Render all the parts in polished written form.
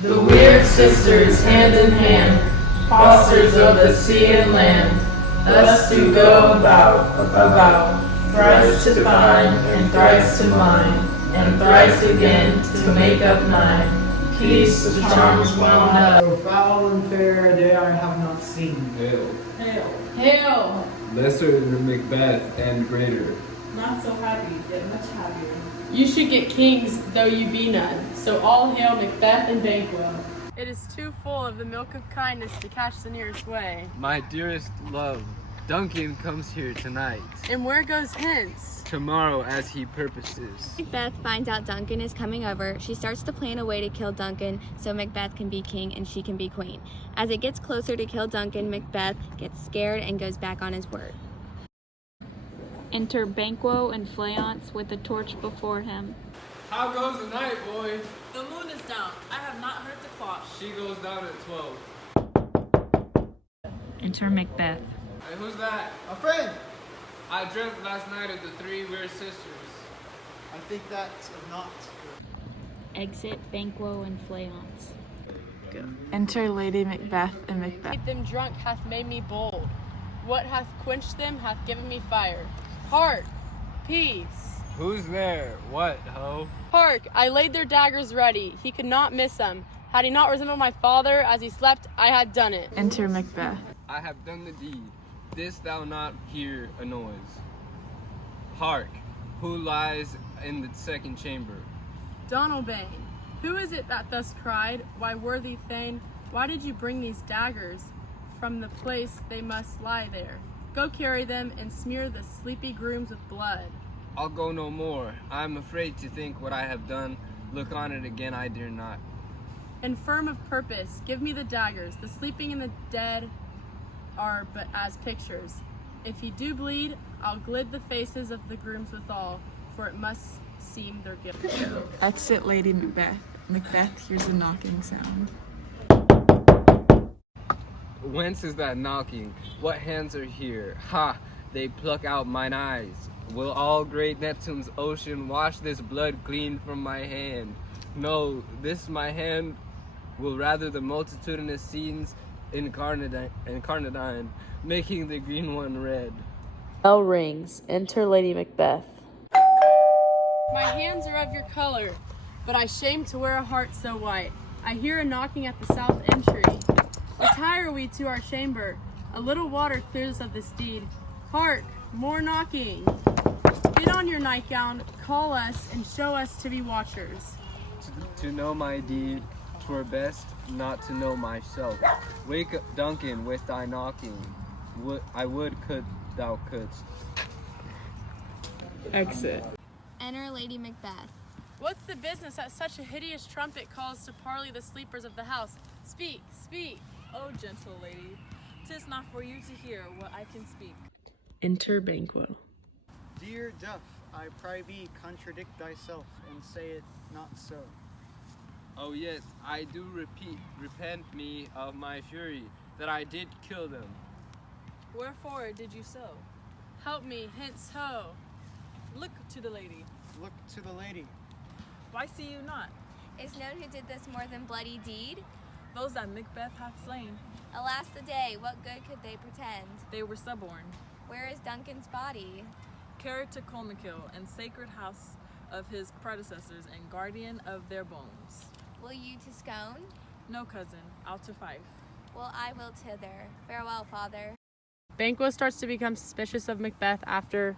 The weird sisters, hand in hand, fosters of the sea and land, thus do go about, thrice to find, and thrice to mind, and thrice again to make up nine. Peace the charms well know. So foul and fair a day I have not seen. Hail. Hail. Hail! Lesser than Macbeth and greater. Not so happy, yet much happier. You should get kings, though you be none. So all hail Macbeth and Banquo. It is too full of the milk of kindness to catch the nearest way. My dearest love, Duncan comes here tonight. And where goes hence? Tomorrow as he purposes. Macbeth finds out Duncan is coming over. She starts to plan a way to kill Duncan so Macbeth can be king and she can be queen. As it gets closer to kill Duncan, Macbeth gets scared and goes back on his word. Enter Banquo and Fleance with a torch before him. How goes the night, boy? The moon is down. I have not heard the clock. She goes down at 12. Enter Macbeth. Hey, who's that? A friend! I dreamt last night of the three weird sisters. I think that's not. Exit Banquo and Fleance. Enter Lady Macbeth and Macbeth. Keep them drunk hath made me bold. What hath quenched them hath given me fire. Hark! Peace! Who's there? What, ho? Hark! I laid their daggers ready. He could not miss them. Had he not resembled my father as he slept, I had done it. Enter Macbeth. I have done the deed. Didst thou not hear a noise? Hark! Who lies in the second chamber? Donalbain, who is it that thus cried? Why, worthy Thane, why did you bring these daggers? From the place they must lie there. Go carry them and smear the sleepy grooms with blood. I'll go no more. I am afraid to think what I have done. Look on it again, I dare not. And firm of purpose, give me the daggers. The sleeping and the dead are but as pictures. If ye do bleed, I'll glid the faces of the grooms withal, for it must seem their guilt. Exit Lady Macbeth. Macbeth hears a knocking sound. Whence is that knocking? What hands are here? Ha! They pluck out mine eyes. Will all great Neptune's ocean wash this blood clean from my hand? No, this my hand will rather the multitudinous scenes incarnadine, making the green one red. Bell rings. Enter Lady Macbeth. My hands are of your color, but I shame to wear a heart so white. I hear a knocking at the south entry. Retire we to our chamber. A little water clears us of this deed. Hark, more knocking. Get on your nightgown, call us, and show us to be watchers. To know my deed, 'twere best not to know myself. Wake up, Duncan, with thy knocking. I would could thou couldst. Exit. Enter Lady Macbeth. What's the business that such a hideous trumpet calls to parley the sleepers of the house? Speak, speak. O gentle lady, 'tis not for you to hear what I can speak. Enter Banquo. Dear Duff, I pray thee contradict thyself and say it not so. Oh yes, I do repent me of my fury, that I did kill them. Wherefore did you so? Help me, hence ho. Look to the lady. Look to the lady. Why see you not? Is known who did this more than bloody deed? Those that Macbeth hath slain. Alas the day, what good could they pretend? They were suborned. Where is Duncan's body? Carried to Colmakill and sacred house of his predecessors and guardian of their bones. Will you to Scone? No, cousin, out to Fife. Well, I will thither. Farewell, father. Banquo starts to become suspicious of Macbeth after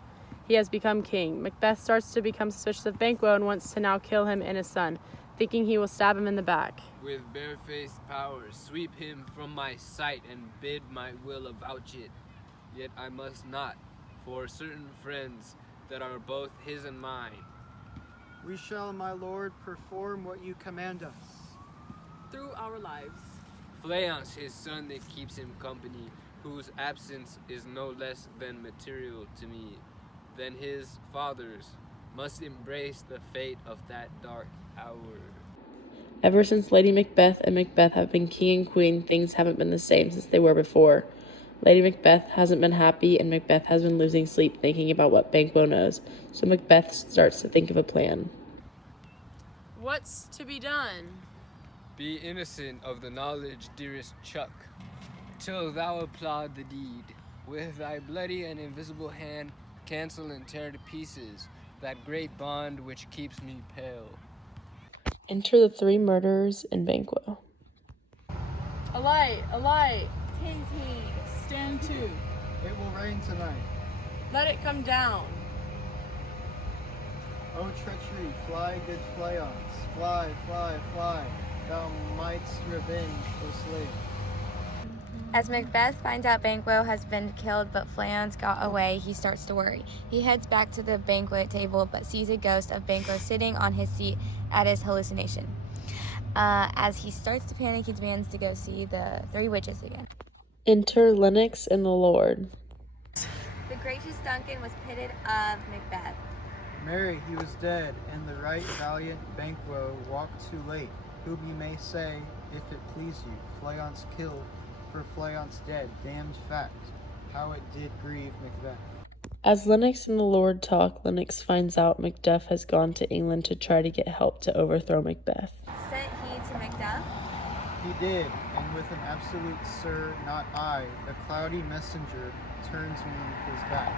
he has become king. Macbeth starts to become suspicious of Banquo and wants to now kill him and his son, thinking he will stab him in the back. With barefaced power, sweep him from my sight and bid my will avouch it. Yet I must not, for certain friends that are both his and mine. We shall, my lord, perform what you command us. Through our lives. Fleance, his son that keeps him company, whose absence is no less than material to me than his father's, must embrace the fate of that dark hour. Ever since Lady Macbeth and Macbeth have been king and queen, things haven't been the same since they were before. Lady Macbeth hasn't been happy, and Macbeth has been losing sleep thinking about what Banquo knows, so Macbeth starts to think of a plan. What's to be done? Be innocent of the knowledge, dearest Chuck, till thou applaud the deed. With thy bloody and invisible hand, cancel and tear to pieces that great bond which keeps me pale. Enter the three murderers in Banquo. A light, a light. 'Tis he. Stand to. It will rain tonight. Let it come down. O treachery, fly, good Fleance. Fly, fly, fly. Thou mightst revenge, O slave. As Macbeth finds out Banquo has been killed but Fleance got away, he starts to worry. He heads back to the banquet table but sees a ghost of Banquo sitting on his seat at his hallucination. As he starts to panic, he demands to go see the three witches again. Enter Lennox and the Lord. The gracious Duncan was pitted of Macbeth. Marry, he was dead, and the right valiant Banquo walked too late, whom ye may say, if it please you, Fleance killed, for Fleance dead, damned fact, how it did grieve Macbeth. As Lennox and the Lord talk, Lennox finds out Macduff has gone to England to try to get help to overthrow Macbeth. Sent he to Macduff? He did, and with an absolute sir, not I, the cloudy messenger, turns me his back.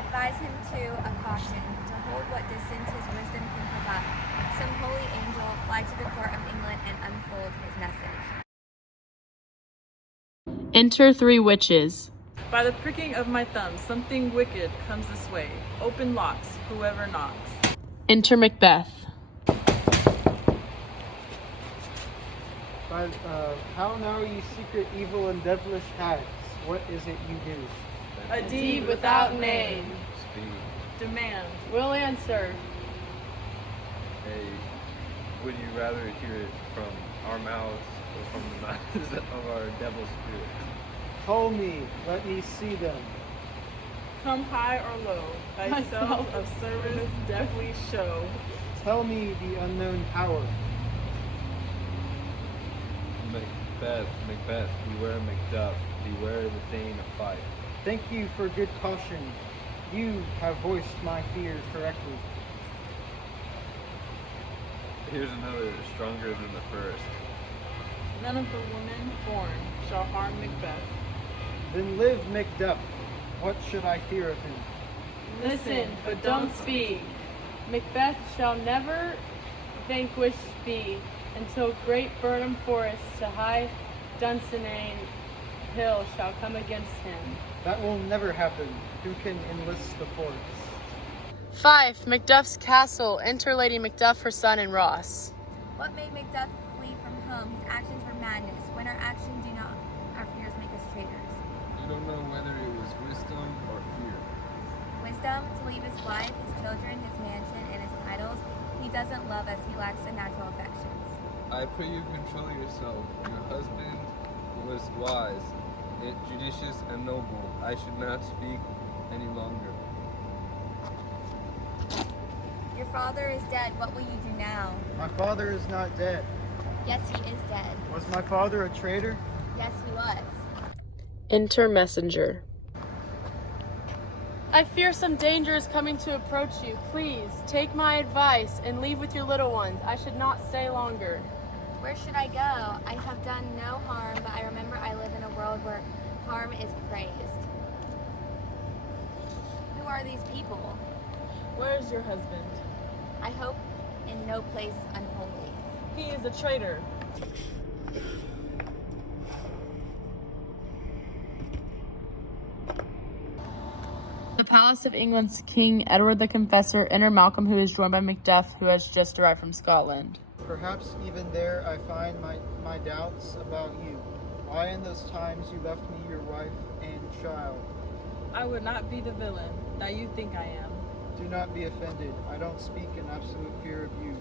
Advise him to a caution, to hold what distance his wisdom can provide. Some holy angel fly to the court of England and unfold his message. Enter three witches. By the pricking of my thumb, something wicked comes this way. Open locks, whoever knocks. Enter Macbeth. How know ye secret evil and devilish hags? What is it you do? A deed without name. Speak. Demand. Will answer. Hey, would you rather hear it from our mouths or from the mouths of our devil spirits? Call me, let me see them. Come high or low, thyself of service deftly show. Tell me the unknown power. Macbeth, beware Macduff, beware the Thane of Fife. Thank you for good caution. You have voiced my fear correctly. Here's another stronger than the first. None of the women born shall harm Macbeth. Then live Macduff. What should I fear of him? Listen, but don't speak. Macbeth shall never vanquished be until great Burnham Forest to high Dunsinane Hill shall come against him. That will never happen. Who can enlist the force? Fife, Macduff's castle. Enter Lady Macduff, her son, and Ross. What made Macduff flee from home? His actions were madness. When our actions do not, our fears make us traitors. You don't know whether it was wisdom or fear. Wisdom, to leave his wife, his children, his mansion, and his titles. He doesn't love us. He lacks the natural affections. I pray you control yourself. Your husband was wise, judicious, and noble. I should not speak any longer. Your father is dead. What will you do now? My father is not dead. Yes, he is dead. Was my father a traitor? Yes, he was. Enter messenger. I fear some danger is coming to approach you. Please, take my advice and leave with your little ones. I should not stay longer. Where should I go? I have done no harm, but I remember I live in a world where harm is praised. Who are these people? Where is your husband? I hope in no place unholy. He is a traitor. The palace of England's King Edward the Confessor, enter Malcolm, who is joined by Macduff, who has just arrived from Scotland. Perhaps even there I find my doubts about you. Why in those times you left me your wife and child? I would not be the villain that you think I am. Do not be offended. I don't speak in absolute fear of you.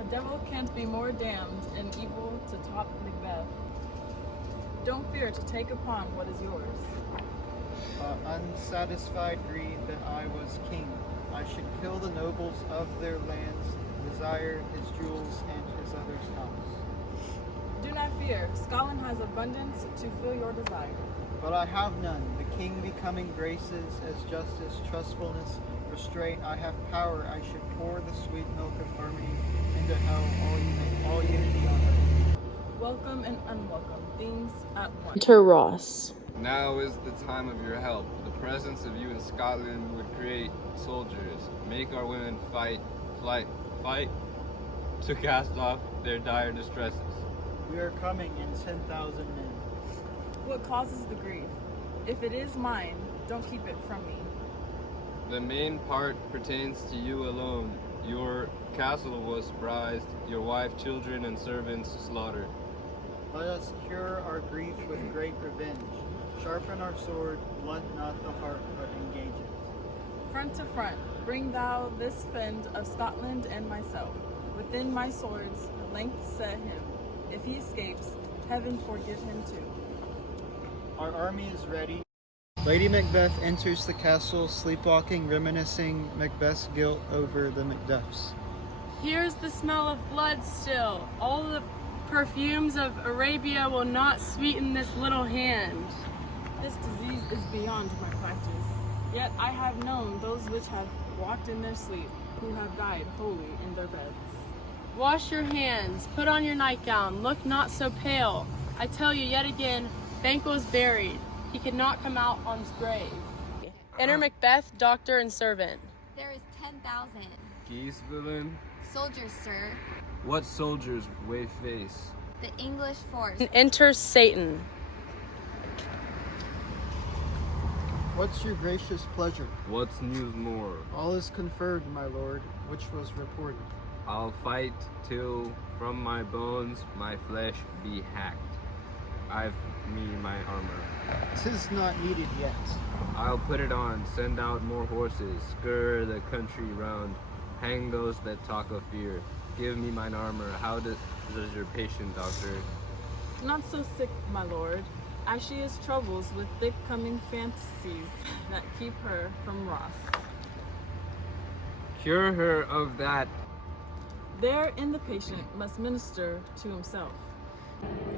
A devil can't be more damned and evil to top Macbeth. Don't fear to take upon what is yours. Unsatisfied greed that I was king. I should kill the nobles of their lands, desire his jewels and his other's house. Do not fear. Scotland has abundance to fill your desire. But I have none. The king becoming graces as justice, trustfulness, restraint. I have power. I should pour the sweet milk of harmony into hell, all unity on earth. welcome and unwelcome things at once. Enter Ross. Now is the time of your help. The presence of you in Scotland would create soldiers. Make our women fight to cast off their dire distresses. We are coming in 10,000 men. What causes the grief? If it is mine, don't keep it from me. The main part pertains to you alone. Your castle was surprised, your wife, children, and servants slaughtered. Let us cure our grief with great revenge. Sharpen our sword, blunt not the heart, but engage it. Front to front, bring thou this friend of Scotland and myself. Within my sword's length set him. If he escapes, heaven forgive him too. Our army is ready. Lady Macbeth enters the castle, sleepwalking, reminiscing Macbeth's guilt over the Macduffs. Here's the smell of blood still. All the perfumes of Arabia will not sweeten this little hand. This disease is beyond my practice. Yet I have known those which have walked in their sleep, who have died wholly in their beds. Wash your hands, put on your nightgown, look not so pale. I tell you yet again, Banquo is buried. He could not come out on his grave. Enter Macbeth, doctor, and servant. There is 10,000 Geese, villain? soldiers, sir. What soldiers wave face? The English force. And enter Satan. What's your gracious pleasure? What's news more? All is conferred, my lord, which was reported. I'll fight till from my bones my flesh be hacked. I've me my armor. 'Tis not needed yet. I'll put it on, send out more horses, scur the country round, hang those that talk of fear. Give me mine armor. How does your patient, doctor? Not so sick, my lord, as she has troubles with thick coming fantasies that keep her from Ross. Cure her of that. Therein the patient must minister to himself.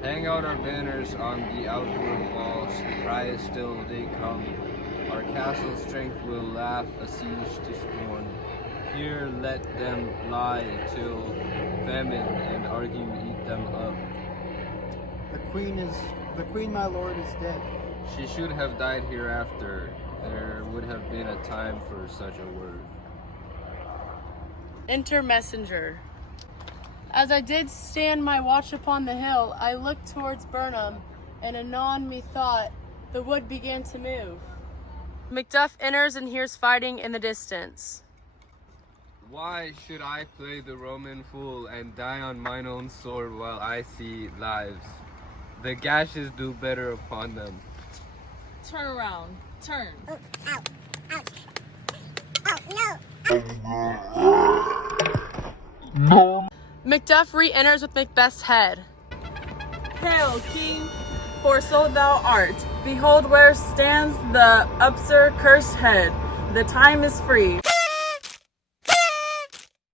Hang out our banners on the outward walls. The cry is still they come. Our castle strength will laugh a siege to scorn. Here let them lie till famine and argue eat them up. The queen, my lord, is dead. She should have died hereafter. There would have been a time for such a word. Enter messenger. As I did stand my watch upon the hill, I looked towards Burnham, and anon methought the wood began to move. Macduff enters and hears fighting in the distance. Why should I play the Roman fool and die on mine own sword while I see lives? The gashes do better upon them. Turn around. Turn. Oh, ow. Ouch. Oh, no. Macduff re-enters with Macbeth's head. Hail, King, for so thou art. Behold where stands the upser cursed head. The time is free.